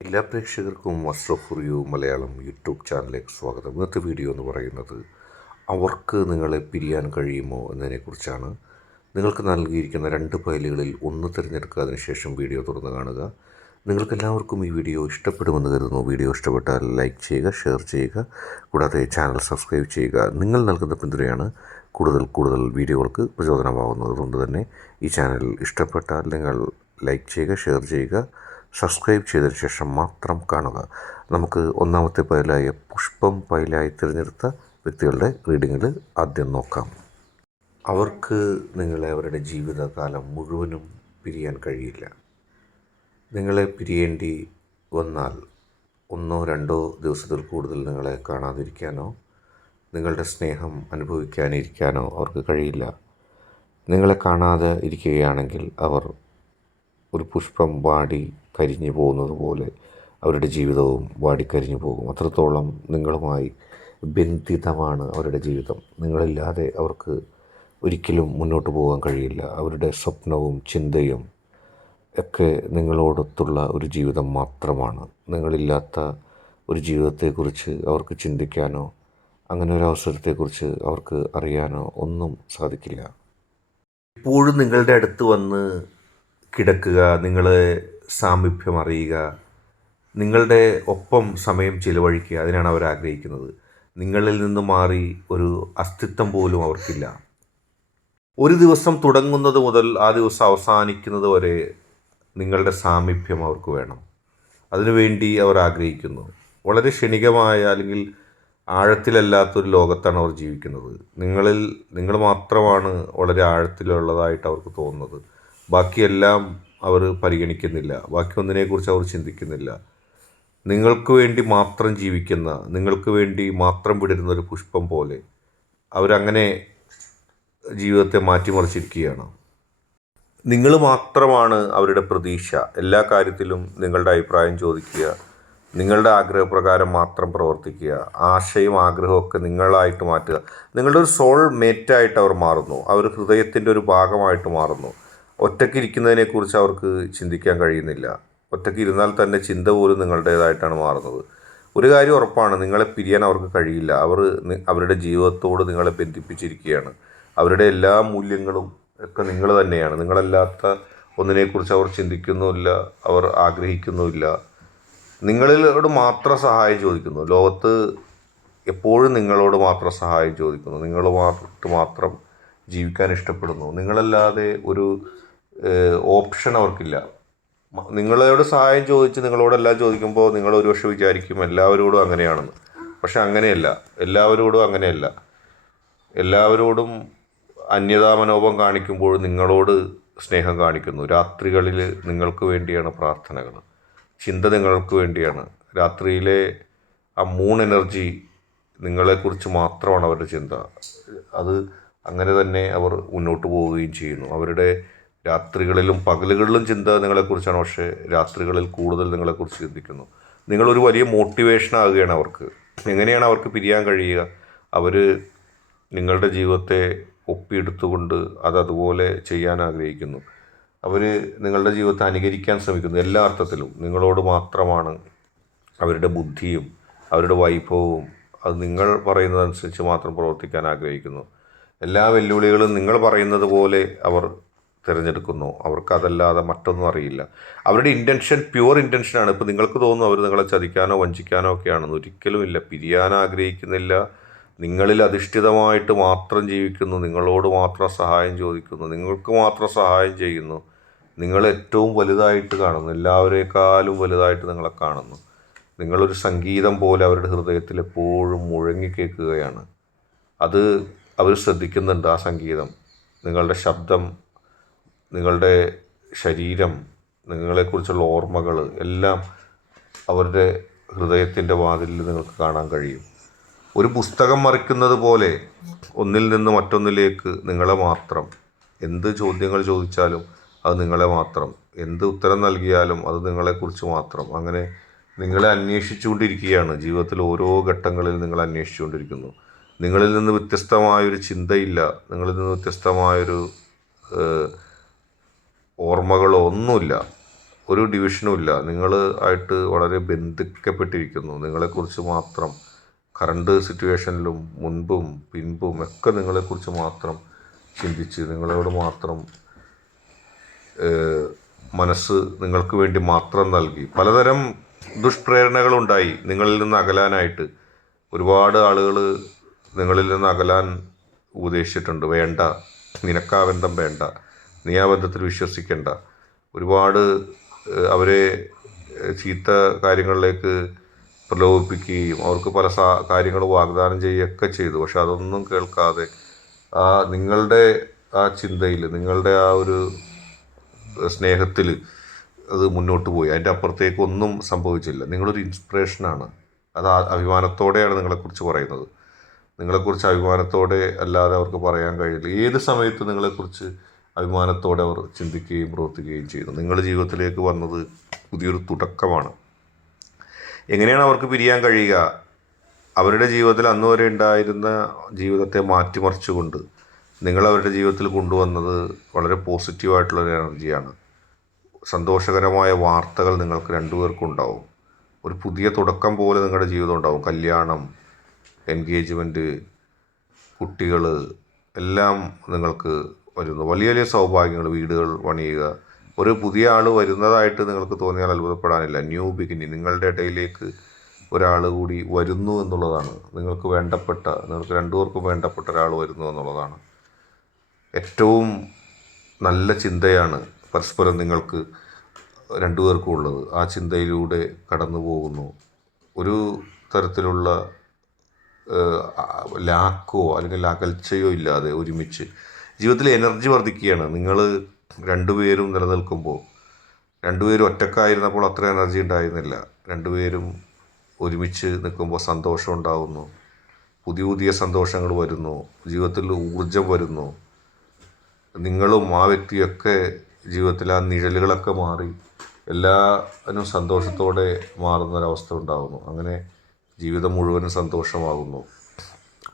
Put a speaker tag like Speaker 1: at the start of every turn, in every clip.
Speaker 1: എല്ലാ പ്രേക്ഷകർക്കും വസ്ത്രഫുറിയു റിയു മലയാളം യൂട്യൂബ് ചാനലിലേക്ക് സ്വാഗതം. ഇന്നത്തെ വീഡിയോ എന്ന് പറയുന്നത് അവർക്ക് നിങ്ങളെ പിരിയാൻ കഴിയുമോ എന്നതിനെക്കുറിച്ചാണ്. നിങ്ങൾക്ക് നൽകിയിരിക്കുന്ന രണ്ട് ഫയലുകളിൽ ഒന്ന് തിരഞ്ഞെടുക്കുക അതിനുശേഷം വീഡിയോ തുറന്ന് കാണുക. നിങ്ങൾക്കെല്ലാവർക്കും ഈ വീഡിയോ ഇഷ്ടപ്പെടുമെന്ന് കരുതുന്നു. വീഡിയോ ഇഷ്ടപ്പെട്ടാൽ ലൈക്ക് ചെയ്യുക ഷെയർ ചെയ്യുക കൂടാതെ ചാനൽ സബ്സ്ക്രൈബ് ചെയ്യുക. നിങ്ങൾ നൽകുന്ന പിന്തുണയാണ് കൂടുതൽ കൂടുതൽ വീഡിയോകൾക്ക് പ്രചോദനമാകുന്നത് അതുകൊണ്ട് തന്നെ ഈ ചാനൽ ഇഷ്ടപ്പെട്ടാൽ നിങ്ങൾ ലൈക്ക് ചെയ്യുക ഷെയർ ചെയ്യുക സബ്സ്ക്രൈബ് ചെയ്തതിന് ശേഷം മാത്രം കാണുക. നമുക്ക് ഒന്നാമത്തെ പൈലായ പുഷ്പം പൈലായി തിരഞ്ഞെടുത്ത വ്യക്തികളുടെ റീഡിങ്ങിൽ ആദ്യം നോക്കാം. അവർക്ക് നിങ്ങളെ അവരുടെ ജീവിതകാലം മുഴുവനും പിരിയാൻ കഴിയില്ല. നിങ്ങളെ പിരിയേണ്ടി വന്നാൽ ഒന്നോ രണ്ടോ ദിവസത്തിൽ കൂടുതൽ നിങ്ങളെ കാണാതിരിക്കാനോ നിങ്ങളുടെ സ്നേഹം അനുഭവിക്കാനിരിക്കാനോ അവർക്ക് കഴിയില്ല. നിങ്ങളെ കാണാതെ ഇരിക്കുകയാണെങ്കിൽ അവർ ഒരു പുഷ്പം വാടി കരിഞ്ഞു പോകുന്നത് പോലെ അവരുടെ ജീവിതവും വാടിക്കരിഞ്ഞു പോകും. അത്രത്തോളം നിങ്ങളുമായി ബന്ധിതമാണ് അവരുടെ ജീവിതം. നിങ്ങളില്ലാതെ അവർക്ക് ഒരിക്കലും മുന്നോട്ട് പോകാൻ കഴിയില്ല. അവരുടെ സ്വപ്നവും ചിന്തയും ഒക്കെ നിങ്ങളോടൊത്തുള്ള ഒരു ജീവിതം മാത്രമാണ്. നിങ്ങളില്ലാത്ത ഒരു ജീവിതത്തെക്കുറിച്ച് അവർക്ക് ചിന്തിക്കാനോ അങ്ങനെ ഒരു അവസരത്തെക്കുറിച്ച് അവർക്ക് അറിയാനോ ഒന്നും സാധിക്കില്ല. എപ്പോഴും നിങ്ങളുടെ അടുത്ത് വന്ന് കിടക്കുക നിങ്ങളെ സാമീപ്യം അറിയുക നിങ്ങളുടെ ഒപ്പം സമയം ചിലവഴിക്കുക. അതിനാണ് അവർ ആഗ്രഹിക്കുന്നത്. നിങ്ങളിൽ നിന്ന് മാറി ഒരു അസ്തിത്വം പോലും അവർക്കില്ല. ഒരു ദിവസം തുടങ്ങുന്നത് മുതൽ ആ ദിവസം അവസാനിക്കുന്നത് വരെ നിങ്ങളുടെ സാമീപ്യം അവർക്ക് വേണം. അതിനുവേണ്ടി അവർ ആഗ്രഹിക്കുന്നു. വളരെ ക്ഷണികമായ അല്ലെങ്കിൽ ആഴത്തിലല്ലാത്തൊരു ലോകത്താണ് അവർ ജീവിക്കുന്നത്. നിങ്ങളിൽ നിങ്ങൾ മാത്രമാണ് വളരെ ആഴത്തിലുള്ളതായിട്ട് അവർക്ക് തോന്നുന്നത്. ബാക്കിയെല്ലാം അവർ പരിഗണിക്കുന്നില്ല. ബാക്കി ഒന്നിനെക്കുറിച്ച് അവർ ചിന്തിക്കുന്നില്ല. നിങ്ങൾക്ക് വേണ്ടി മാത്രം ജീവിക്കുന്ന നിങ്ങൾക്ക് വേണ്ടി മാത്രം വിടരുന്ന ഒരു പുഷ്പം പോലെ അവരങ്ങനെ ജീവിതത്തെ മാറ്റിമറിച്ചിരിക്കുകയാണ്. നിങ്ങൾ മാത്രമാണ് അവരുടെ പ്രതീക്ഷ. എല്ലാ കാര്യത്തിലും നിങ്ങളുടെ അഭിപ്രായം ചോദിക്കുക. നിങ്ങളുടെ ആഗ്രഹപ്രകാരം മാത്രം പ്രവർത്തിക്കുക. ആശയും ആഗ്രഹമൊക്കെ നിങ്ങളായിട്ട് മാറ്റുക. നിങ്ങളുടെ ഒരു സോൾ മേറ്റായിട്ട് അവർ മാറുന്നു. അവർ ഹൃദയത്തിന്റെ ഒരു ഭാഗമായിട്ട് മാറുന്നു. ഒറ്റയ്ക്ക് ഇരിക്കുന്നതിനെക്കുറിച്ച് അവർക്ക് ചിന്തിക്കാൻ കഴിയുന്നില്ല. ഒറ്റയ്ക്ക് ഇരുന്നാൽ തന്നെ ചിന്ത പോലും നിങ്ങളുടേതായിട്ടാണ് മാറുന്നത്. ഒരു കാര്യം ഉറപ്പാണ് നിങ്ങളെ പിരിയാൻ അവർക്ക് കഴിയില്ല. അവർ അവരുടെ ജീവിതത്തോട് നിങ്ങളെ ബന്ധിപ്പിച്ചിരിക്കുകയാണ്. അവരുടെ എല്ലാ മൂല്യങ്ങളും ഒക്കെ നിങ്ങൾ തന്നെയാണ്. നിങ്ങളല്ലാത്ത ഒന്നിനെക്കുറിച്ച് അവർ ചിന്തിക്കുന്നുമില്ല അവർ ആഗ്രഹിക്കുന്നുമില്ല. നിങ്ങളോട് മാത്രം സഹായം ചോദിക്കുന്നു. ലോകത്ത് എപ്പോഴും നിങ്ങളോട് മാത്രം സഹായം ചോദിക്കുന്നു. നിങ്ങളുമായിട്ട് മാത്രം ജീവിക്കാൻ ഇഷ്ടപ്പെടുന്നു. നിങ്ങളല്ലാതെ ഒരു ഓപ്ഷൻ അവർക്കില്ല. നിങ്ങളോട് സഹായം ചോദിച്ച് നിങ്ങളോടെല്ലാം ചോദിക്കുമ്പോൾ നിങ്ങൾ ഒരുപക്ഷെ വിചാരിക്കും എല്ലാവരോടും അങ്ങനെയാണെന്ന്. പക്ഷെ അങ്ങനെയല്ല. എല്ലാവരോടും അങ്ങനെയല്ല. എല്ലാവരോടും അന്യതാ മനോഭം കാണിക്കുമ്പോൾ നിങ്ങളോട് സ്നേഹം കാണിക്കുന്നു. രാത്രികളിൽ നിങ്ങൾക്ക് വേണ്ടിയാണ് പ്രാർത്ഥനകൾ. ചിന്ത നിങ്ങൾക്ക് വേണ്ടിയാണ്. രാത്രിയിലെ ആ മൂൺ എനർജി നിങ്ങളെക്കുറിച്ച് മാത്രമാണ് അവരുടെ ചിന്ത. അത് അങ്ങനെ തന്നെ അവർ മുന്നോട്ട് പോവുകയും ചെയ്യുന്നു. അവരുടെ രാത്രികളിലും പകലുകളിലും ചിന്ത നിങ്ങളെക്കുറിച്ചാണ്. പക്ഷേ രാത്രികളിൽ കൂടുതൽ നിങ്ങളെക്കുറിച്ച് ചിന്തിക്കുന്നു. നിങ്ങളൊരു വലിയ മോട്ടിവേഷൻ ആകുകയാണ് അവർക്ക്. എങ്ങനെയാണ് അവർക്ക് പിരിയാൻ കഴിയുക? അവർ നിങ്ങളുടെ ജീവിതത്തെ ഒപ്പിയെടുത്തുകൊണ്ട് അതതുപോലെ ചെയ്യാൻ ആഗ്രഹിക്കുന്നു. അവർ നിങ്ങളുടെ ജീവിതത്തെ അനുകരിക്കാൻ ശ്രമിക്കുന്നു. എല്ലാ അർത്ഥത്തിലും. നിങ്ങളോട് മാത്രമാണ് അവരുടെ ബുദ്ധിയും അവരുടെ വൈഭവവും അത് നിങ്ങൾ പറയുന്നതനുസരിച്ച് മാത്രം പ്രവർത്തിക്കാൻ ആഗ്രഹിക്കുന്നു. എല്ലാ വെല്ലുവിളികളും നിങ്ങൾ പറയുന്നത് പോലെ അവർ തിരഞ്ഞെടുക്കുന്നു. അവർക്ക് അതല്ലാതെ മറ്റൊന്നും അറിയില്ല. അവരുടെ ഇന്റൻഷൻ പ്യുവർ ഇന്റൻഷനാണ് ഇപ്പോൾ നിങ്ങൾക്ക് തോന്നുന്നു അവർ നിങ്ങളെ ചതിക്കാനോ വഞ്ചിക്കാനോ ഒക്കെയാണെന്ന് ഒരിക്കലും ഇല്ല. പിരിയാൻ ആഗ്രഹിക്കുന്നില്ല. നിങ്ങളിൽ അധിഷ്ഠിതമായിട്ട് മാത്രം ജീവിക്കുന്നു. നിങ്ങളോട് മാത്രം സഹായം ചോദിക്കുന്നു. നിങ്ങൾക്ക് മാത്രം സഹായം ചെയ്യുന്നു. നിങ്ങൾ ഏറ്റവും വലുതായിട്ട് കാണുന്നു. എല്ലാവരേക്കാളും വലുതായിട്ട് നിങ്ങളെ കാണുന്നു. നിങ്ങളൊരു സംഗീതം പോലെ അവരുടെ ഹൃദയത്തിൽ എപ്പോഴും മുഴങ്ങി കേൾക്കുകയാണ്. അത് അവർ ശ്രദ്ധിക്കുന്നുണ്ട് ആ സംഗീതം. നിങ്ങളുടെ ശബ്ദം നിങ്ങളുടെ ശരീരം നിങ്ങളെക്കുറിച്ചുള്ള ഓർമ്മകൾ എല്ലാം അവരുടെ ഹൃദയത്തിന്റെ വാതിലിൽ നിങ്ങൾക്ക് കാണാൻ കഴിയും. ഒരു പുസ്തകം മറിക്കുന്നത് പോലെ ഒന്നിൽ നിന്ന് മറ്റൊന്നിലേക്ക് നിങ്ങളെ മാത്രം. എന്ത് ചോദ്യങ്ങൾ ചോദിച്ചാലും അത് നിങ്ങളെ മാത്രം. എന്ത് ഉത്തരം നൽകിയാലും അത് നിങ്ങളെക്കുറിച്ച് മാത്രം. അങ്ങനെ നിങ്ങളെ അന്വേഷിച്ചുകൊണ്ടിരിക്കുകയാണ്. ജീവിതത്തിൽ ഓരോ ഘട്ടങ്ങളിൽ നിങ്ങൾ അന്വേഷിച്ചുകൊണ്ടിരിക്കുന്നു. നിങ്ങളിൽ നിന്ന് വ്യത്യസ്തമായൊരു ചിന്തയില്ല. നിങ്ങളിൽ നിന്ന് വ്യത്യസ്തമായൊരു ഓർമ്മകളോ ഒന്നുമില്ല. ഒരു ഡിവിഷനും ഇല്ല. നിങ്ങൾ ആയിട്ട് വളരെ ബന്ധിക്കപ്പെട്ടിരിക്കുന്നു. നിങ്ങളെക്കുറിച്ച് മാത്രം കറണ്ട് സിറ്റുവേഷനിലും മുൻപും പിൻപും ഒക്കെ നിങ്ങളെക്കുറിച്ച് മാത്രം ചിന്തിച്ച് നിങ്ങളോട് മാത്രം മനസ്സ് നിങ്ങൾക്ക് വേണ്ടി മാത്രം നൽകി. പലതരം ദുഷ്പ്രേരണകളുണ്ടായി നിങ്ങളിൽ നിന്ന് അകലാനായിട്ട്. ഒരുപാട് ആളുകൾ നിങ്ങളിൽ നിന്ന് അകലാൻ ഉപദേശിച്ചിട്ടുണ്ട് വേണ്ട. നിനക്കാവന്തം വേണ്ട. നീ ആ ബന്ധത്തിൽ വിശ്വസിക്കേണ്ട. ഒരുപാട് അവരെ ചീത്ത കാര്യങ്ങളിലേക്ക് പ്രലോഭിപ്പിക്കുകയും അവർക്ക് പല സാ കാര്യങ്ങൾ വാഗ്ദാനം ചെയ്യുകയൊക്കെ ചെയ്തു. പക്ഷെ അതൊന്നും കേൾക്കാതെ ആ നിങ്ങളുടെ ആ ചിന്തയിൽ നിങ്ങളുടെ ആ ഒരു സ്നേഹത്തിൽ അത് മുന്നോട്ട് പോയി. അതിന്റെ അപ്പുറത്തേക്ക് ഒന്നും സംഭവിച്ചില്ല. നിങ്ങളൊരു ഇൻസ്പിറേഷനാണ്. അത് അഭിമാനത്തോടെയാണ് നിങ്ങളെക്കുറിച്ച് പറയുന്നത്. നിങ്ങളെക്കുറിച്ച് അഭിമാനത്തോടെ അല്ലാതെ അവർക്ക് പറയാൻ കഴിയില്ല. ഏത് സമയത്ത് നിങ്ങളെക്കുറിച്ച് അഭിമാനത്തോടെ അവർ ചിന്തിക്കുകയും പ്രവർത്തിക്കുകയും ചെയ്യുന്നു. നിങ്ങളുടെ ജീവിതത്തിലേക്ക് വന്നത് പുതിയൊരു തുടക്കമാണ്. എങ്ങനെയാണ് അവർക്ക് പിരിയാൻ കഴിയുക? അവരുടെ ജീവിതത്തിൽ അന്ന് വരെ ഉണ്ടായിരുന്ന ജീവിതത്തെ മാറ്റിമറിച്ചുകൊണ്ട് നിങ്ങൾ അവരുടെ ജീവിതത്തിൽ കൊണ്ടുവന്നത് വളരെ പോസിറ്റീവായിട്ടുള്ളൊരു എനർജിയാണ്. സന്തോഷകരമായ വാർത്തകൾ നിങ്ങൾക്ക് രണ്ടുപേർക്കും ഉണ്ടാവും. ഒരു പുതിയ തുടക്കം പോലെ നിങ്ങളുടെ ജീവിതം ഉണ്ടാവും. കല്യാണം എൻഗേജ്മെന്റ് കുട്ടികൾ എല്ലാം നിങ്ങൾക്ക് വരുന്നു. വലിയ വലിയ സൗഭാഗ്യങ്ങൾ വീടുകൾ പണിയുക. ഒരു പുതിയ ആൾ വരുന്നതായിട്ട് നിങ്ങൾക്ക് തോന്നിയാൽ അത്ഭുതപ്പെടാനില്ല. New beginning. നിങ്ങളുടെ ഇടയിലേക്ക് ഒരാൾ കൂടി വരുന്നു എന്നുള്ളതാണ്. നിങ്ങൾക്ക് വേണ്ടപ്പെട്ട നിങ്ങൾക്ക് രണ്ടുപേർക്കും വേണ്ടപ്പെട്ട ഒരാൾ വരുന്നു എന്നുള്ളതാണ്. ഏറ്റവും നല്ല ചിന്തയാണ് പരസ്പരം നിങ്ങൾക്ക് രണ്ടുപേർക്കും ഉള്ളത്. ആ ചിന്തയിലൂടെ കടന്നു പോകുന്നു. ഒരു തരത്തിലുള്ള ലാക്കോ അല്ലെങ്കിൽ അകൽച്ചയോ ഇല്ലാതെ ഒരുമിച്ച് ജീവിതത്തിൽ എനർജി വർദ്ധിക്കുകയാണ്. നിങ്ങൾ രണ്ടുപേരും നിലനിൽക്കുമ്പോൾ രണ്ടുപേരും ഒറ്റക്കായിരുന്നപ്പോൾ അത്ര എനർജി ഉണ്ടായിരുന്നില്ല. രണ്ടുപേരും ഒരുമിച്ച് നിൽക്കുമ്പോൾ സന്തോഷം ഉണ്ടാകുന്നു പുതിയ പുതിയ സന്തോഷങ്ങൾ വരുന്നു. ജീവിതത്തിൽ ഊർജം വരുന്നു. നിങ്ങളും ആ വ്യക്തിയൊക്കെ ജീവിതത്തിൽ ആ നിഴലുകളൊക്കെ മാറി എല്ലാവരും സന്തോഷത്തോടെ മാറുന്നൊരവസ്ഥ ഉണ്ടാകുന്നു അങ്ങനെ ജീവിതം മുഴുവനും സന്തോഷമാകുന്നു.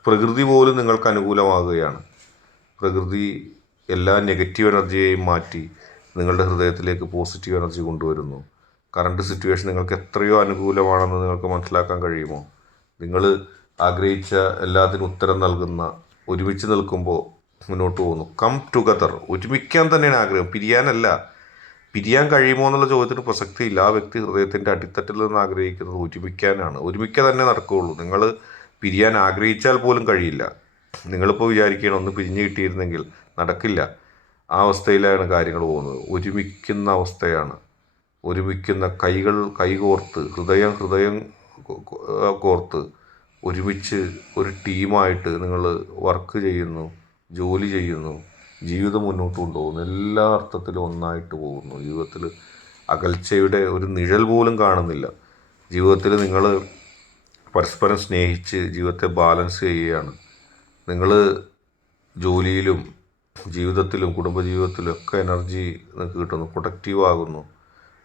Speaker 1: പ്രകൃതി പോലും നിങ്ങൾക്ക് അനുകൂലമാകുകയാണ്. പ്രകൃതി എല്ലാ നെഗറ്റീവ് എനർജിയെയും മാറ്റി നിങ്ങളുടെ ഹൃദയത്തിലേക്ക് പോസിറ്റീവ് എനർജി കൊണ്ടുവരുന്നു. കറണ്ട് സിറ്റുവേഷൻ നിങ്ങൾക്ക് എത്രയോ അനുകൂലമാണെന്ന് നിങ്ങൾക്ക് മനസ്സിലാക്കാൻ കഴിയുമോ? നിങ്ങൾ ആഗ്രഹിച്ച എല്ലാത്തിനും ഉത്തരം നൽകുന്ന ഒരുമിച്ച് നിൽക്കുമ്പോൾ മുന്നോട്ട് പോകുന്നു. കം ടുഗദർ ഒരുമിക്കാൻ തന്നെയാണ് ആഗ്രഹം. പിരിയാനല്ല. പിരിയാൻ കഴിയുമോ എന്നുള്ള ചോദ്യത്തിന് പ്രസക്തിയില്ല. ആ വ്യക്തി ഹൃദയത്തിന്റെ അടിത്തട്ടിൽ നിന്ന് ആഗ്രഹിക്കുന്നത് ഒരുമിക്കാനാണ്. ഒരുമിക്ക തന്നെ നടക്കുകയുള്ളൂ. നിങ്ങൾ പിരിയാൻ ആഗ്രഹിച്ചാൽ പോലും കഴിയില്ല. നിങ്ങളിപ്പോൾ വിചാരിക്കുകയാണ് ഒന്ന് പിരിഞ്ഞു കിട്ടിയിരുന്നെങ്കിൽ നടക്കില്ല. ആ അവസ്ഥയിലാണ് കാര്യങ്ങൾ പോകുന്നത്. ഒരുമിക്കുന്ന അവസ്ഥയാണ്. ഒരുമിക്കുന്ന കൈകൾ കൈകോർത്ത് ഹൃദയം ഹൃദയം കോർത്ത് ഒരുമിച്ച് ഒരു ടീമായിട്ട് നിങ്ങൾ വർക്ക് ചെയ്യുന്നു ജോലി ചെയ്യുന്നു ജീവിതം മുന്നോട്ട് കൊണ്ടുപോകുന്നു. എല്ലാ അർത്ഥത്തിലും ഒന്നായിട്ട് പോകുന്നു. ജീവിതത്തിൽ അകൽച്ചയുടെ ഒരു നിഴൽ പോലും കാണുന്നില്ല. ജീവിതത്തിൽ നിങ്ങൾ പരസ്പരം സ്നേഹിച്ച് ജീവിതത്തെ ബാലൻസ് ചെയ്യുകയാണ്. നിങ്ങൾ ജോലിയിലും ജീവിതത്തിലും കുടുംബജീവിതത്തിലും ഒക്കെ എനർജി നിങ്ങൾക്ക് കിട്ടുന്നു പ്രൊഡക്റ്റീവ് ആകുന്നു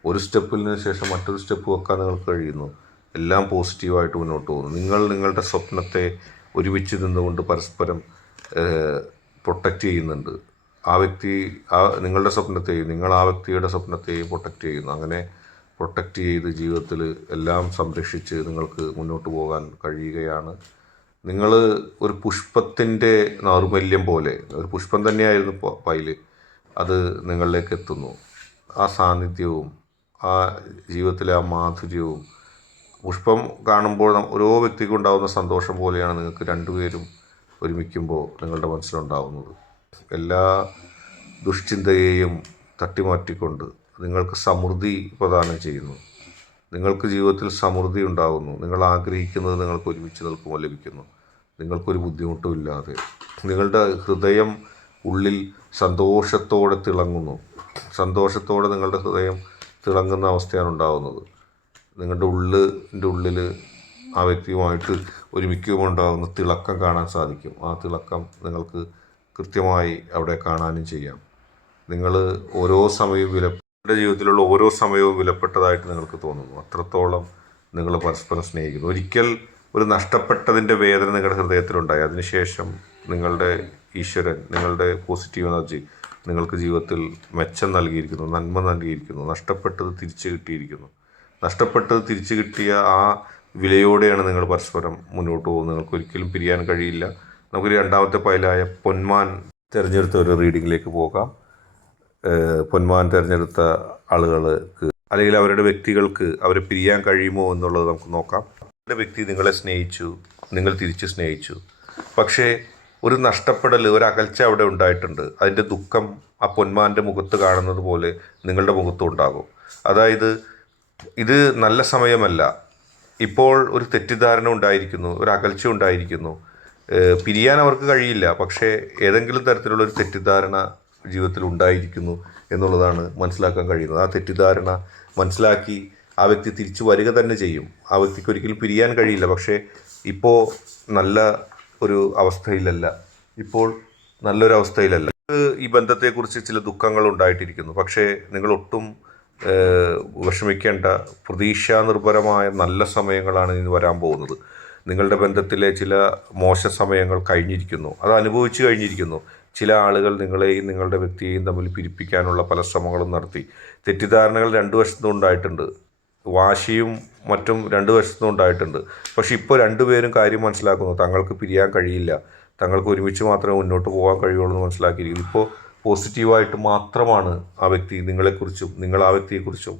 Speaker 1: ഒരു സ്റ്റെപ്പിന് ശേഷം മറ്റൊരു സ്റ്റെപ്പ് വെക്കാൻ നിങ്ങൾക്ക് കഴിയുന്നു. എല്ലാം പോസിറ്റീവായിട്ട് മുന്നോട്ട് പോകുന്നു. നിങ്ങൾ നിങ്ങളുടെ സ്വപ്നത്തെ ഒരുമിച്ച് നിന്നുകൊണ്ട് പരസ്പരം പ്രൊട്ടക്റ്റ് ചെയ്യുന്നുണ്ട്. ആ വ്യക്തി ആ നിങ്ങളുടെ സ്വപ്നത്തെയും നിങ്ങൾ ആ വ്യക്തിയുടെ സ്വപ്നത്തെയും പ്രൊട്ടക്റ്റ് ചെയ്യുന്നു. അങ്ങനെ പ്രൊട്ടക്റ്റ് ചെയ്ത് ജീവിതത്തിൽ എല്ലാം സംരക്ഷിച്ച് നിങ്ങൾക്ക് മുന്നോട്ട് പോകാൻ കഴിയുകയാണ്. നിങ്ങൾ ഒരു പുഷ്പത്തിന്റെ നൈർമല്യം പോലെ ഒരു പുഷ്പം തന്നെയായിരുന്നു പ- അത് നിങ്ങളിലേക്ക് എത്തുന്നു. ആ സാന്നിധ്യവും ആ ജീവിതത്തിലെ ആ മാധുര്യവും പുഷ്പം കാണുമ്പോൾ ഓരോ വ്യക്തിക്കും ഉണ്ടാകുന്ന സന്തോഷം പോലെയാണ് നിങ്ങൾക്ക് രണ്ടുപേരും ഒരുമിക്കുമ്പോൾ നിങ്ങളുടെ മനസ്സിലുണ്ടാകുന്നത് എല്ലാ ദുഷ്ചിന്തയെയും തട്ടിമാറ്റിക്കൊണ്ട് നിങ്ങൾക്ക് സമൃദ്ധി പ്രദാനം ചെയ്യുന്നു. നിങ്ങൾക്ക് ജീവിതത്തിൽ സമൃദ്ധി ഉണ്ടാകുന്നു. നിങ്ങൾ ആഗ്രഹിക്കുന്നത് നിങ്ങൾക്ക് ഒരുമിച്ച് നിൽക്കുമ്പോൾ ലഭിക്കുന്നു. നിങ്ങൾക്കൊരു ബുദ്ധിമുട്ടും ഇല്ലാതെ. നിങ്ങളുടെ ഹൃദയം ഉള്ളിൽ സന്തോഷത്തോടെ തിളങ്ങുന്നു. സന്തോഷത്തോടെ നിങ്ങളുടെ ഹൃദയം തിളങ്ങുന്ന അവസ്ഥയാണ് ഉണ്ടാകുന്നത്. നിങ്ങളുടെ ഉള്ളിന്റെ ഉള്ളിൽ ആ വ്യക്തിയുമായിട്ട് ഒരുമിക്കുമ്പോൾ ഉണ്ടാകുന്ന തിളക്കം കാണാൻ സാധിക്കും. ആ തിളക്കം നിങ്ങൾക്ക് കൃത്യമായി അവിടെ കാണാനും ചെയ്യാം. നിങ്ങൾ ഓരോ സമയവും വില ജീവിതത്തിലുള്ള ഓരോ സമയവും വിലപ്പെട്ടതായിട്ട് നിങ്ങൾക്ക് തോന്നുന്നു. അത്രത്തോളം നിങ്ങൾ പരസ്പരം സ്നേഹിക്കുന്നു. ഒരിക്കൽ ഒരു നഷ്ടപ്പെട്ടതിന്റെ വേദന നിങ്ങളുടെ ഹൃദയത്തിലുണ്ടായി. അതിനുശേഷം നിങ്ങളുടെ ഈശ്വരൻ നിങ്ങളുടെ പോസിറ്റീവ് എനർജി നിങ്ങൾക്ക് ജീവിതത്തിൽ മെച്ചം നൽകിയിരിക്കുന്നു നന്മ നൽകിയിരിക്കുന്നു. നഷ്ടപ്പെട്ടത് തിരിച്ചു കിട്ടിയിരിക്കുന്നു. നഷ്ടപ്പെട്ടത് തിരിച്ചു കിട്ടിയ ആ വിലയോടെയാണ് നിങ്ങൾ പരസ്പരം മുന്നോട്ട് പോകുന്നത്. നിങ്ങൾക്ക് ഒരിക്കലും പിരിയാൻ കഴിയില്ല. നമുക്ക് രണ്ടാമത്തെ പൈലായ പൊന്മാൻ തിരഞ്ഞെടുത്ത ഒരു റീഡിങ്ങിലേക്ക് പോകാം. പൊന്മാൻ തിരഞ്ഞെടുത്ത ആളുകൾക്ക് അല്ലെങ്കിൽ അവരുടെ വ്യക്തികൾക്ക് അവരെ പിരിയാൻ കഴിയുമോ എന്നുള്ളത് നമുക്ക് നോക്കാം. അവരുടെ വ്യക്തി നിങ്ങളെ സ്നേഹിച്ചു നിങ്ങൾ തിരിച്ച് സ്നേഹിച്ചു. പക്ഷേ ഒരു നഷ്ടപ്പെടൽ ഒരു അകൽച്ച അവിടെ ഉണ്ടായിട്ടുണ്ട്. അതിന്റെ ദുഃഖം ആ പൊന്മാന്റെ മുഖത്ത് കാണുന്നത് പോലെ നിങ്ങളുടെ മുഖത്തും ഉണ്ടാകും. അതായത് ഇത് നല്ല സമയമല്ല. ഇപ്പോൾ ഒരു തെറ്റിദ്ധാരണ ഉണ്ടായിരിക്കുന്നു ഒരു അകൽച്ച ഉണ്ടായിരിക്കുന്നു. പിരിയാൻ അവർക്ക് കഴിയില്ല. പക്ഷേ ഏതെങ്കിലും തരത്തിലുള്ള ഒരു തെറ്റിദ്ധാരണ ജീവിതത്തിൽ ഉണ്ടായിരിക്കുന്നു എന്നുള്ളതാണ് മനസ്സിലാക്കാൻ കഴിയുന്നത്. ആ തെറ്റിദ്ധാരണ മനസ്സിലാക്കി ആ വ്യക്തി തിരിച്ചു വരിക തന്നെ ചെയ്യും. ആ വ്യക്തിക്ക് ഒരിക്കലും പിരിയാൻ കഴിയില്ല. പക്ഷേ ഇപ്പോൾ നല്ല ഒരു അവസ്ഥയിലല്ല. ഇപ്പോൾ നല്ലൊരു അവസ്ഥയിലല്ല. ഈ ബന്ധത്തെക്കുറിച്ച് ചില ദുഃഖങ്ങൾ ഉണ്ടായിട്ടിരിക്കുന്നു. പക്ഷേ നിങ്ങൾ ഒട്ടും വിഷമിക്കേണ്ട പ്രതീക്ഷാനിർഭരമായ നല്ല സമയങ്ങളാണ് ഇനി വരാൻ പോകുന്നത്. നിങ്ങളുടെ ബന്ധത്തിലെ ചില മോശ സമയങ്ങൾ കഴിഞ്ഞിരിക്കുന്നു. അത് അനുഭവിച്ചു കഴിഞ്ഞിരിക്കുന്നു. ചില ആളുകൾ നിങ്ങളെയും നിങ്ങളുടെ വ്യക്തിയെയും തമ്മിൽ പിരിപ്പിക്കാനുള്ള പല ശ്രമങ്ങളും നടത്തി. തെറ്റിദ്ധാരണകൾ രണ്ട് വശത്തും ഉണ്ടായിട്ടുണ്ട്. വാശിയും മറ്റും രണ്ട് വശത്തും ഉണ്ടായിട്ടുണ്ട്. പക്ഷെ ഇപ്പോൾ രണ്ടുപേരും കാര്യം മനസ്സിലാക്കുന്നു. തങ്ങൾക്ക് പിരിയാൻ കഴിയില്ല. തങ്ങൾക്ക് ഒരുമിച്ച് മാത്രമേ മുന്നോട്ട് പോകാൻ കഴിയുള്ളൂ എന്ന് മനസ്സിലാക്കിയിരിക്കുന്നു. ഇപ്പോൾ പോസിറ്റീവായിട്ട് മാത്രമാണ് ആ വ്യക്തി നിങ്ങളെക്കുറിച്ചും നിങ്ങൾ ആ വ്യക്തിയെക്കുറിച്ചും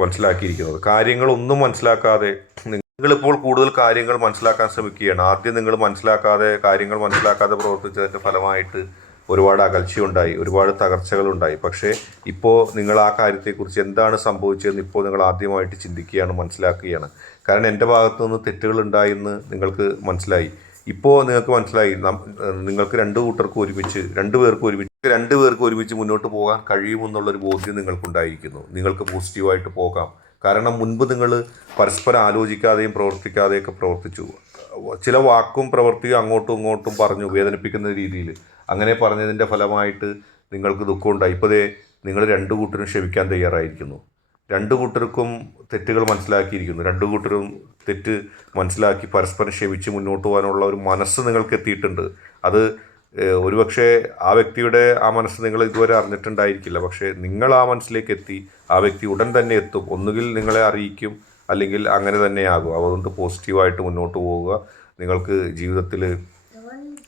Speaker 1: മനസ്സിലാക്കിയിരിക്കുന്നത്. കാര്യങ്ങളൊന്നും മനസ്സിലാക്കാതെ നിങ്ങളിപ്പോൾ കൂടുതൽ കാര്യങ്ങൾ മനസ്സിലാക്കാൻ ശ്രമിക്കുകയാണ്. ആദ്യം നിങ്ങൾ മനസ്സിലാക്കാതെ കാര്യങ്ങൾ മനസ്സിലാക്കാതെ പ്രവർത്തിച്ചതിന്റെ ഫലമായിട്ട് ഒരുപാട് അകൽച്ചയുണ്ടായി ഒരുപാട് തകർച്ചകളുണ്ടായി. പക്ഷേ ഇപ്പോൾ നിങ്ങൾ ആ കാര്യത്തെക്കുറിച്ച് എന്താണ് സംഭവിച്ചതെന്ന് ഇപ്പോൾ നിങ്ങൾ ആദ്യമായിട്ട് ചിന്തിക്കുകയാണ് മനസ്സിലാക്കുകയാണ്. കാരണം എന്റെ ഭാഗത്തു നിന്ന് തെറ്റുകൾ ഉണ്ടായെന്ന് നിങ്ങൾക്ക് മനസ്സിലായി. ഇപ്പോൾ നിങ്ങൾക്ക് മനസ്സിലായി നിങ്ങൾക്ക് രണ്ട് കൂട്ടർക്കും ഒരുമിച്ച് രണ്ട് പേർക്ക് ഒരുമിച്ച് രണ്ട് പേർക്ക് ഒരുമിച്ച് മുന്നോട്ട് പോകാൻ കഴിയുമെന്നുള്ളൊരു ബോധ്യം നിങ്ങൾക്കുണ്ടായിരിക്കുന്നു. നിങ്ങൾക്ക് പോസിറ്റീവായിട്ട് പോകാം. കാരണം മുൻപ് നിങ്ങൾ പരസ്പരം ആലോചിക്കാതെയും പ്രവർത്തിക്കാതെയൊക്കെ പ്രവർത്തിച്ചു. ചില വാക്കും പ്രവർത്തിയും അങ്ങോട്ടും ഇങ്ങോട്ടും പറഞ്ഞു വേദനിപ്പിക്കുന്ന രീതിയിൽ അങ്ങനെ പറഞ്ഞതിന്റെ ഫലമായിട്ട് നിങ്ങൾക്ക് ദുഃഖമുണ്ടായി ഇപ്പോഴേ നിങ്ങൾ രണ്ട് കൂട്ടരും ക്ഷമിക്കാൻ തയ്യാറായിരിക്കുന്നു. രണ്ട് കൂട്ടർക്കും തെറ്റുകൾ മനസ്സിലാക്കിയിരിക്കുന്നു. രണ്ട് കൂട്ടരും തെറ്റ് മനസ്സിലാക്കി പരസ്പരം ക്ഷമിച്ച് മുന്നോട്ട് പോകാനുള്ള ഒരു മനസ്സ് നിങ്ങൾക്ക് എത്തിയിട്ടുണ്ട്. അത് ഒരുപക്ഷെ ആ വ്യക്തിയുടെ ആ മനസ്സ് നിങ്ങൾ ഇതുവരെ അറിഞ്ഞിട്ടുണ്ടായിരിക്കില്ല. പക്ഷേ നിങ്ങൾ ആ മനസ്സിലേക്ക് എത്തി ആ വ്യക്തി ഉടൻ തന്നെ എത്തും. ഒന്നുകിൽ നിങ്ങളെ അറിയിക്കും അല്ലെങ്കിൽ അങ്ങനെ തന്നെ ആകും. അതുകൊണ്ട് പോസിറ്റീവായിട്ട് മുന്നോട്ട് പോവുക. നിങ്ങൾക്ക് ജീവിതത്തിൽ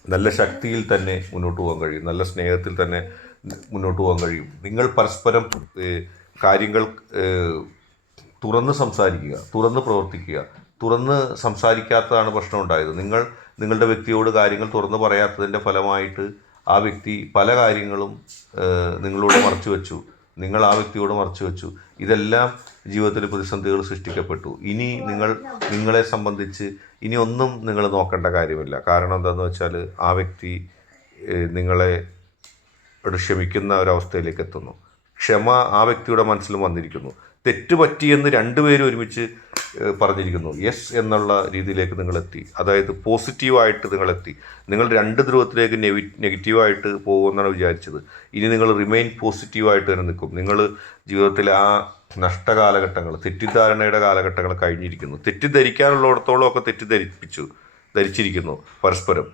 Speaker 1: നല്ല ശക്തിയിൽ തന്നെ മുന്നോട്ട് പോകാൻ കഴിയും. നല്ല സ്നേഹത്തിൽ തന്നെ മുന്നോട്ട് പോകാൻ കഴിയും. നിങ്ങൾ പരസ്പരം കാര്യങ്ങൾ തുറന്ന് സംസാരിക്കുക തുറന്ന് പ്രവർത്തിക്കുക. തുറന്ന് സംസാരിക്കാത്തതാണ് പ്രശ്നം ഉണ്ടായത്. നിങ്ങൾ നിങ്ങളുടെ വ്യക്തിയോട് കാര്യങ്ങൾ തുറന്നു പറയാത്തതിന്റെ ഫലമായിട്ട് ആ വ്യക്തി പല കാര്യങ്ങളും നിങ്ങളോട് മറച്ചു വെച്ചു. നിങ്ങൾ ആ വ്യക്തിയോട് മറച്ചു വെച്ചു. ഇതെല്ലാം ജീവിതത്തിൽ പ്രതിസന്ധികൾ സൃഷ്ടിക്കപ്പെട്ടു. ഇനി നിങ്ങൾ നിങ്ങളെ സംബന്ധിച്ച് ഇനി ഒന്നും നിങ്ങൾ നോക്കേണ്ട കാര്യമില്ല. കാരണം എന്താണെന്ന് വെച്ചാൽ ആ വ്യക്തി നിങ്ങളെ ക്ഷമിക്കുന്ന ഒരവസ്ഥയിലേക്ക് എത്തുന്നു. ക്ഷമ ആ വ്യക്തിയുടെ മനസ്സിലും വന്നിരിക്കുന്നു. തെറ്റ് പറ്റിയെന്ന് രണ്ടുപേരും ഒരുമിച്ച് പറഞ്ഞിരിക്കുന്നു. യെസ് എന്നുള്ള രീതിയിലേക്ക് നിങ്ങളെത്തി. അതായത് പോസിറ്റീവായിട്ട് നിങ്ങളെത്തി. നിങ്ങൾ രണ്ട് ധ്രുവത്തിലേക്ക് നെഗ നെഗറ്റീവായിട്ട് പോകുമെന്നാണ് വിചാരിച്ചത്. ഇനി നിങ്ങൾ റിമെയിൻ പോസിറ്റീവായിട്ട് തന്നെ നിൽക്കും. നിങ്ങൾ ജീവിതത്തിൽ ആ നഷ്ടകാലഘട്ടങ്ങൾ തെറ്റിദ്ധാരണയുടെ കാലഘട്ടങ്ങൾ കഴിഞ്ഞിരിക്കുന്നു. തെറ്റിദ്ധരിക്കാനുള്ളിടത്തോളം ഒക്കെ തെറ്റിദ്ധരിപ്പിച്ചു ധരിച്ചിരിക്കുന്നു പരസ്പരം.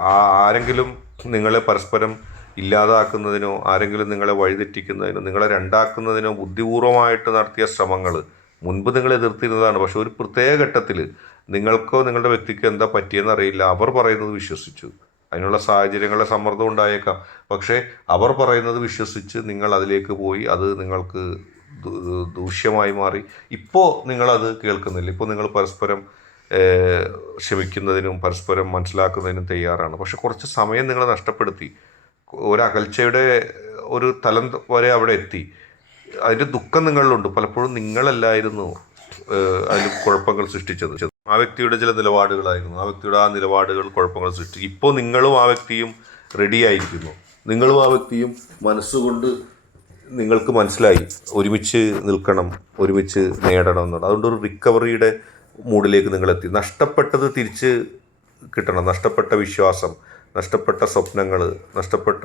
Speaker 1: ആരെങ്കിലും നിങ്ങളെ പരസ്പരം ഇല്ലാതാക്കുന്നതിനോ ആരെങ്കിലും നിങ്ങളെ വഴിതെറ്റിക്കുന്നതിനോ നിങ്ങളെ രണ്ടാക്കുന്നതിനോ ബുദ്ധിപൂർവമായിട്ട് നടത്തിയ ശ്രമങ്ങൾ മുൻപ് നിങ്ങൾ എതിർത്തിരുന്നതാണ്. പക്ഷെ ഒരു പ്രത്യേക ഘട്ടത്തിൽ നിങ്ങൾക്കോ നിങ്ങളുടെ വ്യക്തിക്കോ എന്താ പറ്റിയെന്ന് അറിയില്ല. അവർ പറയുന്നത് വിശ്വസിച്ചു. അതിനുള്ള സാഹചര്യങ്ങളെ സമ്മർദ്ദം ഉണ്ടായേക്കാം. പക്ഷേ അവർ പറയുന്നത് വിശ്വസിച്ച് നിങ്ങൾ അതിലേക്ക് പോയി അത് നിങ്ങൾക്ക് ദൂഷ്യമായി മാറി. ഇപ്പോൾ നിങ്ങളത് കേൾക്കുന്നില്ല. ഇപ്പോൾ നിങ്ങൾ പരസ്പരം ക്ഷമിക്കുന്നതിനും പരസ്പരം മനസ്സിലാക്കുന്നതിനും തയ്യാറാണ്. പക്ഷെ കുറച്ച് സമയം നിങ്ങൾ നഷ്ടപ്പെടുത്തി. ഒരു അകൽച്ചയുടെ ഒരു തലം വരെ അവിടെ എത്തി. അതിന്റെ ദുഃഖം നിങ്ങളിലുണ്ട്. പലപ്പോഴും നിങ്ങളല്ലായിരുന്നു അതിൽ കുഴപ്പങ്ങൾ സൃഷ്ടിച്ചത്. ആ വ്യക്തിയുടെ ചില നിലപാടുകളായിരുന്നു. ആ വ്യക്തിയുടെ ആ നിലപാടുകൾ കുഴപ്പങ്ങൾ സൃഷ്ടിച്ചു ഇപ്പോൾ നിങ്ങളും ആ വ്യക്തിയും റെഡി ആയിരിക്കുന്നു. നിങ്ങളും ആ വ്യക്തിയും മനസ്സുകൊണ്ട് നിങ്ങൾക്ക് മനസ്സിലായി. ഒരുമിച്ച് നിൽക്കണം ഒരുമിച്ച് നേടണം എന്നുള്ളത് അതുകൊണ്ട് ഒരു റിക്കവറിയുടെ മൂഡിലേക്ക് നിങ്ങളെത്തി. നഷ്ടപ്പെട്ടത് തിരിച്ച് കിട്ടണം. നഷ്ടപ്പെട്ട വിശ്വാസം നഷ്ടപ്പെട്ട സ്വപ്നങ്ങൾ നഷ്ടപ്പെട്ട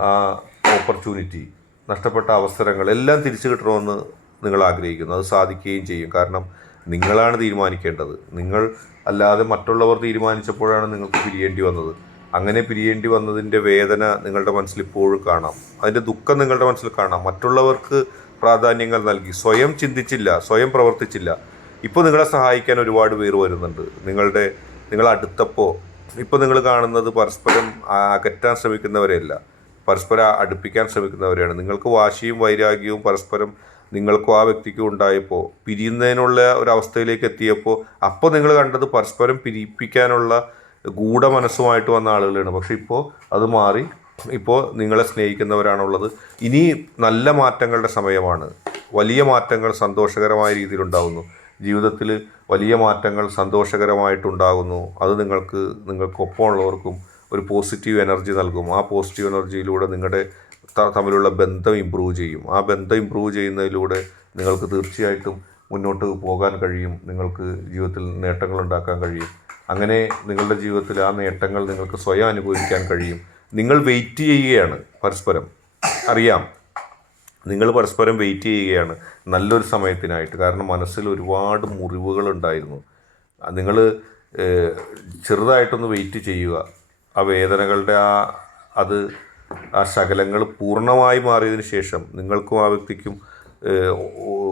Speaker 1: ആ, ഓപ്പർച്യൂണിറ്റി നഷ്ടപ്പെട്ട അവസരങ്ങൾ എല്ലാം തിരിച്ചു കിട്ടണമെന്ന് നിങ്ങൾ ആഗ്രഹിക്കുന്നു. അത് സാധിക്കുകയും ചെയ്യും. കാരണം നിങ്ങളാണ് തീരുമാനിക്കേണ്ടത്. നിങ്ങൾ അല്ലാതെ മറ്റുള്ളവർ തീരുമാനിച്ചപ്പോഴാണ് നിങ്ങൾക്ക് പിരിയേണ്ടി വന്നത്. അങ്ങനെ പിരിയേണ്ടി വന്നതിന്റെ വേദന നിങ്ങളുടെ മനസ്സിൽ ഇപ്പോഴും കാണാം. അതിന്റെ ദുഃഖം നിങ്ങളുടെ മനസ്സിൽ കാണാം. മറ്റുള്ളവർക്ക് പ്രാധാന്യങ്ങൾ നൽകി. സ്വയം ചിന്തിച്ചില്ല സ്വയം പ്രവർത്തിച്ചില്ല. ഇപ്പോൾ നിങ്ങളെ സഹായിക്കാൻ ഒരുപാട് പേര് വരുന്നുണ്ട്. നിങ്ങളുടെ നിങ്ങൾ അടുത്തപ്പോൾ ഇപ്പോൾ നിങ്ങൾ കാണുന്നത് പരസ്പരം അകറ്റാൻ ശ്രമിക്കുന്നവരെയല്ല. പരസ്പരം അടുപ്പിക്കാൻ ശ്രമിക്കുന്നവരെയാണ്. നിങ്ങൾക്ക് വാശിയും വൈരാഗ്യവും പരസ്പരം നിങ്ങൾക്കും ആ വ്യക്തിക്കും ഉണ്ടായപ്പോൾ പിരിയുന്നതിനുള്ള ഒരു അവസ്ഥയിലേക്ക് എത്തിയപ്പോൾ അപ്പോൾ നിങ്ങൾ കണ്ടത് പരസ്പരം പിരിയിപ്പിക്കാനുള്ള ഗൂഢമനസ്സുമായിട്ട് വന്ന ആളുകളാണ്. പക്ഷെ ഇപ്പോൾ അത് മാറി ഇപ്പോൾ നിങ്ങളെ സ്നേഹിക്കുന്നവരാണുള്ളത്. ഇനി നല്ല മാറ്റങ്ങളുടെ സമയമാണ്. വലിയ മാറ്റങ്ങൾ സന്തോഷകരമായ രീതിയിലുണ്ടാകുന്നു ജീവിതത്തിൽ വലിയ മാറ്റങ്ങൾ സന്തോഷകരമായിട്ടുണ്ടാകുന്നു. അത് നിങ്ങൾക്ക് നിങ്ങൾക്കൊപ്പമുള്ളവർക്കും ഒരു പോസിറ്റീവ് എനർജി നൽകും. ആ പോസിറ്റീവ് എനർജിയിലൂടെ നിങ്ങളുടെ തമ്മിലുള്ള ബന്ധം ഇമ്പ്രൂവ് ചെയ്യും. ആ ബന്ധം ഇമ്പ്രൂവ് ചെയ്യുന്നതിലൂടെ നിങ്ങൾക്ക് തീർച്ചയായിട്ടും മുന്നോട്ട് പോകാൻ കഴിയും. നിങ്ങൾക്ക് ജീവിതത്തിൽ നേട്ടങ്ങൾ ഉണ്ടാക്കാൻ കഴിയും. അങ്ങനെ നിങ്ങളുടെ ജീവിതത്തിൽ ആ നേട്ടങ്ങൾ നിങ്ങൾക്ക് സ്വയം അനുഭവിക്കാൻ കഴിയും. നിങ്ങൾ വെയിറ്റ് ചെയ്യുകയാണ് പരസ്പരം. അറിയാം. നിങ്ങൾ പരസ്പരം വെയിറ്റ് ചെയ്യുകയാണ്. നല്ലൊരു സമയത്തിനായിട്ട്. കാരണം മനസ്സിൽ ഒരുപാട് മുറിവുകൾ ഉണ്ടായിരുന്നു നിങ്ങൾ ചെറുതായിട്ടൊന്ന് വെയിറ്റ് ചെയ്യുക. ആ വേദനകളുടെ ആ അത് ആ ശകലങ്ങൾ പൂർണമായി മാറിയതിന് ശേഷം നിങ്ങൾക്കും ആ വ്യക്തിക്കും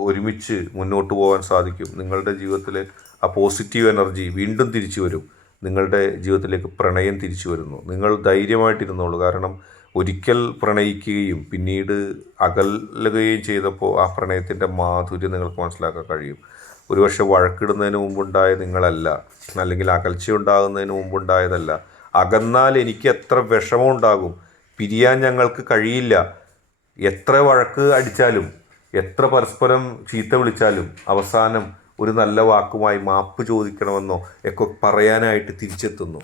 Speaker 1: ഒരുമിച്ച് മുന്നോട്ട് പോകാൻ സാധിക്കും. നിങ്ങളുടെ ജീവിതത്തിലെ ആ പോസിറ്റീവ് എനർജി വീണ്ടും തിരിച്ചു വരും. നിങ്ങളുടെ ജീവിതത്തിലേക്ക് പ്രണയം തിരിച്ചു വരുന്നു. നിങ്ങൾ ധൈര്യമായിട്ടിരുന്നോളൂ. കാരണം ഒരിക്കൽ പ്രണയിക്കുകയും പിന്നീട് അകലുകയും ചെയ്തപ്പോൾ ആ പ്രണയത്തിന്റെ മാധുര്യം നിങ്ങൾക്ക് മനസ്സിലാക്കാൻ കഴിയും. ഒരുപക്ഷെ വഴക്കിടുന്നതിന് മുമ്പുണ്ടായ നിങ്ങളല്ല അല്ലെങ്കിൽ അകൽച്ച ഉണ്ടാകുന്നതിന് മുമ്പുണ്ടായതല്ല. അകന്നാൽ എനിക്ക് എത്ര വിഷമം ഉണ്ടാകും. പിരിയാൻ ഞങ്ങൾക്ക് കഴിയില്ല. എത്ര വഴക്ക് അടിച്ചാലും എത്ര പരസ്പരം ചീത്ത വിളിച്ചാലും അവസാനം ഒരു നല്ല വാക്കുമായി മാപ്പ് ചോദിക്കണമെന്നോ ഒക്കെ പറയാനായിട്ട് തിരിച്ചെത്തുന്നു.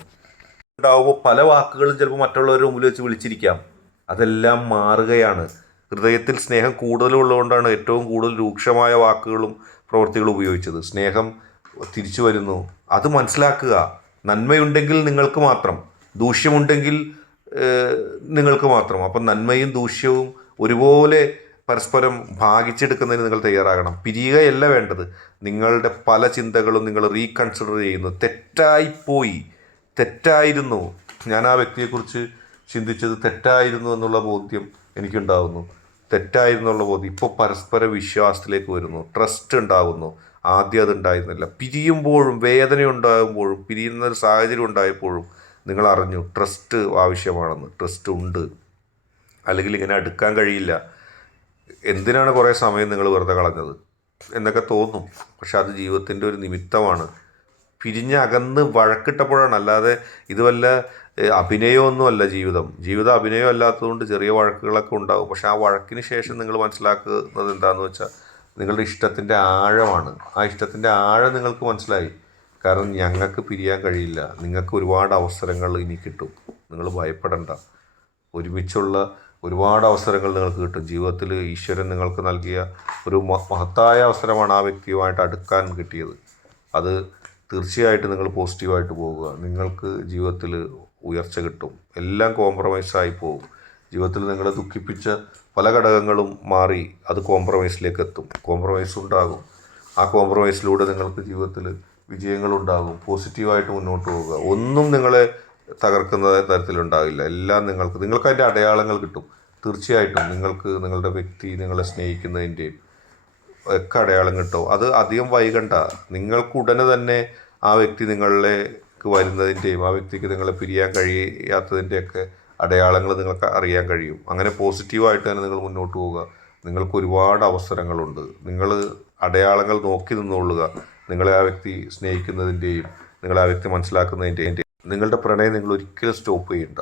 Speaker 1: ഉണ്ടാവുമ്പോൾ പല വാക്കുകളും ചിലപ്പോൾ മറ്റുള്ളവരുടെ മുമ്പിൽ വെച്ച് വിളിച്ചിരിക്കാം. അതെല്ലാം മാറുകയാണ്. ഹൃദയത്തിൽ സ്നേഹം കൂടുതലുള്ളതുകൊണ്ടാണ് ഏറ്റവും കൂടുതൽ രൂക്ഷമായ വാക്കുകളും പ്രവൃത്തികളും ഉപയോഗിച്ചത്. സ്നേഹം തിരിച്ചു വരുന്നു. അത് മനസ്സിലാക്കുക. നന്മയുണ്ടെങ്കിൽ നിങ്ങൾക്ക് മാത്രം. ദൂഷ്യമുണ്ടെങ്കിൽ നിങ്ങൾക്ക് മാത്രം. അപ്പം നന്മയും ദൂഷ്യവും ഒരുപോലെ പരസ്പരം ഭാഗിച്ചെടുക്കുന്നതിന് നിങ്ങൾ തയ്യാറാകണം. പിരിയുകയല്ല വേണ്ടത്. നിങ്ങളുടെ പല ചിന്തകളും നിങ്ങൾ റീകൺസിഡർ ചെയ്യുന്നു. തെറ്റായിപ്പോയി. തെറ്റായിരുന്നു. ഞാൻ ആ വ്യക്തിയെക്കുറിച്ച് ചിന്തിച്ചത് തെറ്റായിരുന്നു എന്നുള്ള ബോധ്യം എനിക്കുണ്ടാകുന്നു എന്നുള്ള ബോധ്യം ഇപ്പോൾ പരസ്പര വിശ്വാസത്തിലേക്ക് വരുന്നു. ട്രസ്റ്റ് ഉണ്ടാകുന്നു ആദ്യം അതുണ്ടായിരുന്നില്ല. പിരിയുമ്പോഴും വേദന ഉണ്ടാകുമ്പോഴും പിരിയുന്ന ഒരു സാഹചര്യം ഉണ്ടായപ്പോഴും നിങ്ങൾ അറിഞ്ഞു ട്രസ്റ്റ് ആവശ്യമാണെന്ന്. ട്രസ്റ്റ് ഉണ്ട്. അല്ലെങ്കിൽ ഇങ്ങനെ അടുക്കാൻ കഴിയില്ല. എന്തിനാണ് കുറേ സമയം നിങ്ങൾ വെറുതെ കളഞ്ഞത്? എന്നൊക്കെ തോന്നും. പക്ഷെ അത് ജീവിതത്തിന്റെ ഒരു നിമിത്തമാണ്. പിരിഞ്ഞ് അകന്ന് വഴക്കിട്ടപ്പോഴാണ്. അല്ലാതെ ഇത് വല്ല അഭിനയമൊന്നുമല്ല ജീവിതം. ജീവിതം അഭിനയം അല്ലാത്തതുകൊണ്ട് ചെറിയ വഴക്കുകളൊക്കെ ഉണ്ടാകും പക്ഷെ ആ വഴക്കിന് ശേഷം നിങ്ങൾ മനസ്സിലാക്കുന്നത് എന്താണെന്ന് വെച്ചാൽ നിങ്ങളുടെ ഇഷ്ടത്തിന്റെ ആഴമാണ്. ആ ഇഷ്ടത്തിന്റെ ആഴം നിങ്ങൾക്ക് മനസ്സിലായി. കാരണം ഞങ്ങൾക്ക് പിരിയാൻ കഴിയില്ല. നിങ്ങൾക്ക് ഒരുപാട് അവസരങ്ങൾ ഇനി കിട്ടും. നിങ്ങൾ ഭയപ്പെടണ്ട. ഒരുമിച്ചുള്ള ഒരുപാട് അവസരങ്ങൾ നിങ്ങൾക്ക് കിട്ടും. ജീവിതത്തിൽ ഈശ്വരൻ നിങ്ങൾക്ക് നൽകിയ ഒരു മഹത്തായ അവസരമാണ് ആ വ്യക്തിയുമായിട്ട് അടുക്കാൻ കിട്ടിയത്. അത് തീർച്ചയായിട്ടും നിങ്ങൾ പോസിറ്റീവായിട്ട് പോവുക. നിങ്ങൾക്ക് ജീവിതത്തിൽ ഉയർച്ച കിട്ടും. എല്ലാം കോംപ്രമൈസായി പോകും ജീവിതത്തിൽ നിങ്ങളെ ദുഃഖിപ്പിച്ച പല ഘടകങ്ങളും മാറി അത് കോംപ്രമൈസിലേക്ക് എത്തും. കോംപ്രമൈസ് ഉണ്ടാകും. ആ കോംപ്രമൈസിലൂടെ നിങ്ങൾക്ക് ജീവിതത്തിൽ വിജയങ്ങളുണ്ടാകും. പോസിറ്റീവായിട്ട് മുന്നോട്ട് പോവുക. ഒന്നും നിങ്ങളെ തകർക്കുന്ന തരത്തിലുണ്ടാകില്ല. എല്ലാം നിങ്ങൾക്ക് നിങ്ങൾക്ക് അതിന്റെ അടയാളങ്ങൾ കിട്ടും. തീർച്ചയായിട്ടും നിങ്ങൾക്ക് നിങ്ങളുടെ വ്യക്തി നിങ്ങളെ സ്നേഹിക്കുന്നതിന്റെയും ഒക്കെ അടയാളം കിട്ടും. അത് അധികം വൈകണ്ട. നിങ്ങൾക്ക് ഉടനെ തന്നെ ആ വ്യക്തി നിങ്ങളിലേക്ക് വരുന്നതിന്റെയും ആ വ്യക്തിക്ക് നിങ്ങളെ പിരിയാൻ കഴിയാത്തതിന്റെയൊക്കെ അടയാളങ്ങൾ നിങ്ങൾക്ക് അറിയാൻ കഴിയും. അങ്ങനെ പോസിറ്റീവായിട്ട് തന്നെ നിങ്ങൾ മുന്നോട്ട് പോവുക. നിങ്ങൾക്ക് ഒരുപാട് അവസരങ്ങളുണ്ട്. നിങ്ങൾ അടയാളങ്ങൾ നോക്കി നിന്നുകൊള്ളുക. നിങ്ങളെ ആ വ്യക്തി സ്നേഹിക്കുന്നതിന്റെയും നിങ്ങളെ ആ വ്യക്തി മനസ്സിലാക്കുന്നതിന്റെയും. നിങ്ങളുടെ പ്രണയം നിങ്ങൾ ഒരിക്കലും സ്റ്റോപ്പ് ചെയ്യണ്ട.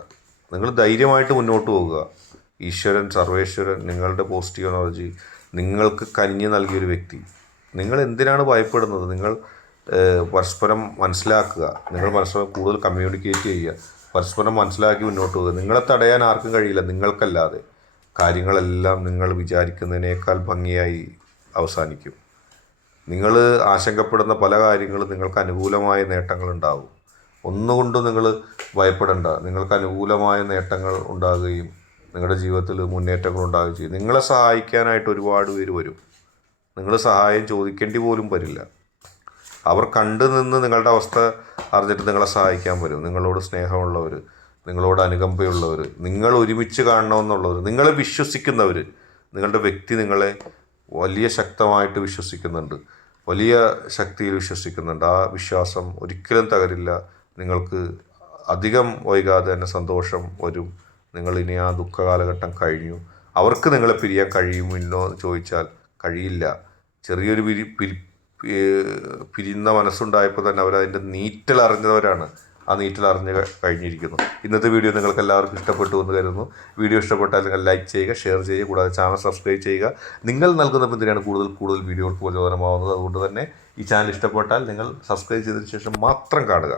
Speaker 1: നിങ്ങൾ ധൈര്യമായിട്ട് മുന്നോട്ട് പോവുക. ഈശ്വരൻ സർവേശ്വരൻ നിങ്ങളുടെ പോസിറ്റീവ് എനർജി നിങ്ങൾക്ക് കനിഞ്ഞ് നൽകിയൊരു വ്യക്തി. നിങ്ങൾ എന്തിനാണ് ഭയപ്പെടുന്നത്? നിങ്ങൾ പരസ്പരം മനസ്സിലാക്കുക. നിങ്ങൾ പരസ്പരം കൂടുതൽ കമ്മ്യൂണിക്കേറ്റ് ചെയ്യുക. പരസ്പരം മനസ്സിലാക്കി മുന്നോട്ട് പോകുക. നിങ്ങളെ തടയാൻ ആർക്കും കഴിയില്ല. നിങ്ങൾക്കല്ലാതെ. കാര്യങ്ങളെല്ലാം നിങ്ങൾ വിചാരിക്കുന്നതിനേക്കാൾ ഭംഗിയായി അവസാനിക്കും. നിങ്ങൾ ആശങ്കപ്പെടുന്ന പല കാര്യങ്ങളും നിങ്ങൾക്ക് അനുകൂലമായ നേട്ടങ്ങൾ ഉണ്ടാകും ഒന്നുകൊണ്ടും നിങ്ങൾ ഭയപ്പെടേണ്ട. നിങ്ങൾക്ക് അനുകൂലമായ നേട്ടങ്ങൾ ഉണ്ടാകുകയും നിങ്ങളുടെ ജീവിതത്തിൽ മുന്നേറ്റങ്ങൾ ഉണ്ടാകുകയും ചെയ്യും. നിങ്ങളെ സഹായിക്കാനായിട്ട് ഒരുപാട് പേര് വരും. നിങ്ങൾ സഹായം ചോദിക്കേണ്ടി പോലും വരില്ല. അവർ കണ്ടു നിന്ന് നിങ്ങളുടെ അവസ്ഥ അറിഞ്ഞിട്ട് നിങ്ങളെ സഹായിക്കാൻ വരും. നിങ്ങളോട് സ്നേഹമുള്ളവർ നിങ്ങളോട് അനുകമ്പയുള്ളവർ നിങ്ങൾ ഒരുമിച്ച് കാണണമെന്നുള്ളവർ നിങ്ങളെ വിശ്വസിക്കുന്നവർ നിങ്ങളുടെ വ്യക്തി നിങ്ങളെ വലിയ ശക്തമായിട്ട് വിശ്വസിക്കുന്നുണ്ട്. വലിയ ശക്തിയിൽ വിശ്വസിക്കുന്നുണ്ട്. ആ വിശ്വാസം ഒരിക്കലും തകരില്ല. നിങ്ങൾക്ക് അധികം വൈകാതെ തന്നെ സന്തോഷം വരും. നിങ്ങൾ ഇനി ആ ദുഃഖ കാലഘട്ടം കഴിഞ്ഞു. അവർക്ക് നിങ്ങളെ പിരിയാൻ കഴിയുമോ എന്ന് ചോദിച്ചാൽ കഴിയില്ല. ചെറിയൊരു പിരി പിരിയുന്ന മനസ്സുണ്ടായപ്പോൾ തന്നെ അവരതിന്റെ നീറ്റലറിഞ്ഞവരാണ് ആ നീറ്റലറിഞ്ഞ് കഴിഞ്ഞിരിക്കുന്നു. ഇന്നത്തെ വീഡിയോ നിങ്ങൾക്ക് എല്ലാവർക്കും ഇഷ്ടപ്പെട്ടു എന്ന് കരുതുന്നു. വീഡിയോ ഇഷ്ടപ്പെട്ടാൽ നിങ്ങൾ ലൈക്ക് ചെയ്യുക ഷെയർ ചെയ്യുക കൂടാതെ ചാനൽ സബ്സ്ക്രൈബ് ചെയ്യുക. നിങ്ങൾ നൽകുന്ന പിന്തുണയാണ് കൂടുതൽ കൂടുതൽ വീഡിയോകൾക്ക് പ്രചോദനമാവുന്നത്. അതുകൊണ്ട് തന്നെ ഈ ചാനൽ ഇഷ്ടപ്പെട്ടാൽ നിങ്ങൾ സബ്സ്ക്രൈബ് ചെയ്തതിന് ശേഷം മാത്രം കാണുക.